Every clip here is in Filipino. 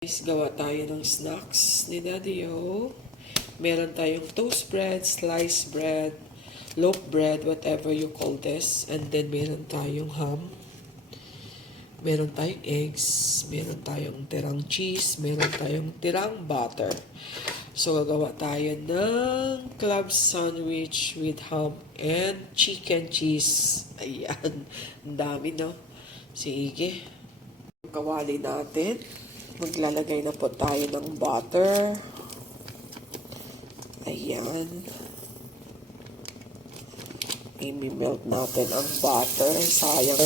Guys, gawa tayo ng snacks ni Daddy O. Meron tayong toast bread, sliced bread, loaf bread, whatever you call this. And then meron tayong ham. Meron tayong eggs. Meron tayong tirang cheese. Meron tayong tirang butter. So, gagawa tayo ng club sandwich with ham and chicken cheese. Ayan. Dami, no? Sige. Kawali natin. Maglalagay na po tayo ng butter. Ayan. I-melt natin ang butter. Sayang.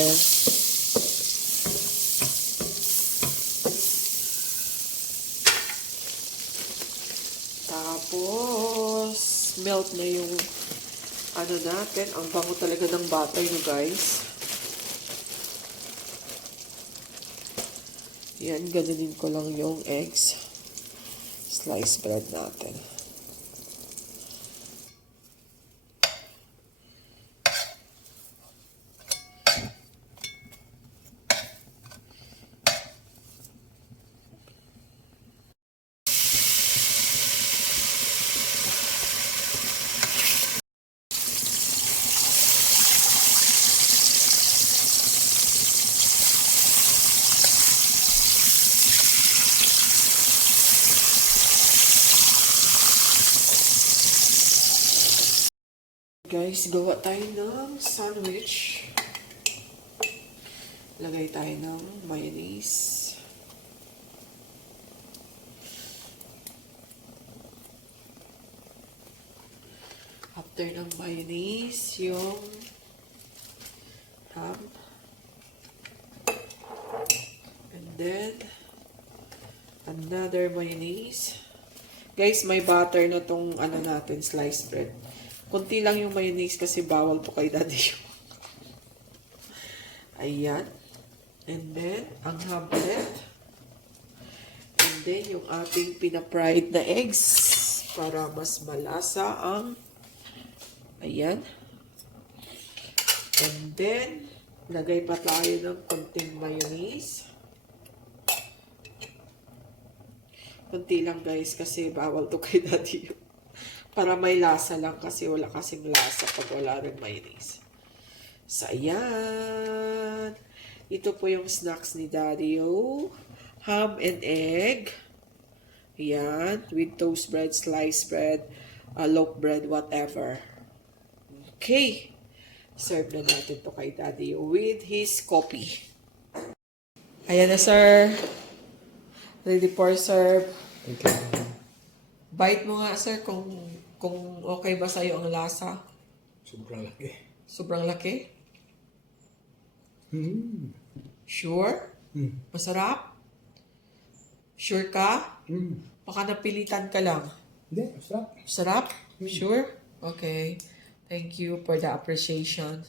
Tapos, melt na yung ano natin. Ang bango talaga ng butter nyo, guys. Yan, ganunin ko lang yung eggs. Slice bread natin. Guys, gawa tayo ng sandwich. Lagay tayo ng mayonnaise. After ng mayonnaise, yung ham. And then, another mayonnaise. Guys, may butter na tong ano natin, sliced bread. Kunti lang yung mayonnaise kasi bawal po kay daddy yung. Ayan. And then, ang ham ulit. And then, yung ating pinapride na eggs para mas malasa ang ayan. And then, lagay pa tayo ng konting mayonnaise. Kunti lang guys kasi bawal to kay daddy para may lasa lang kasi wala kasing lasa pag wala rin mayonnaise. So, ayan. Ito po yung snacks ni Daddy O. Ham and egg. Ayan. With toast bread, sliced bread, uh, loaf bread, whatever. Okay. Serve na natin to kay Daddy O with his coffee. Ayan na, sir. Ready for serve. Okay. Bite mo nga, sir, kung kung okay ba sa'yo ang lasa. Sobrang laki. Sobrang laki. Mm. Sure? Mm. Masarap? Sure ka? Mm. Baka napilitan ka lang. Hindi, masarap. Sarap? Sure? Okay. Thank you for the appreciation.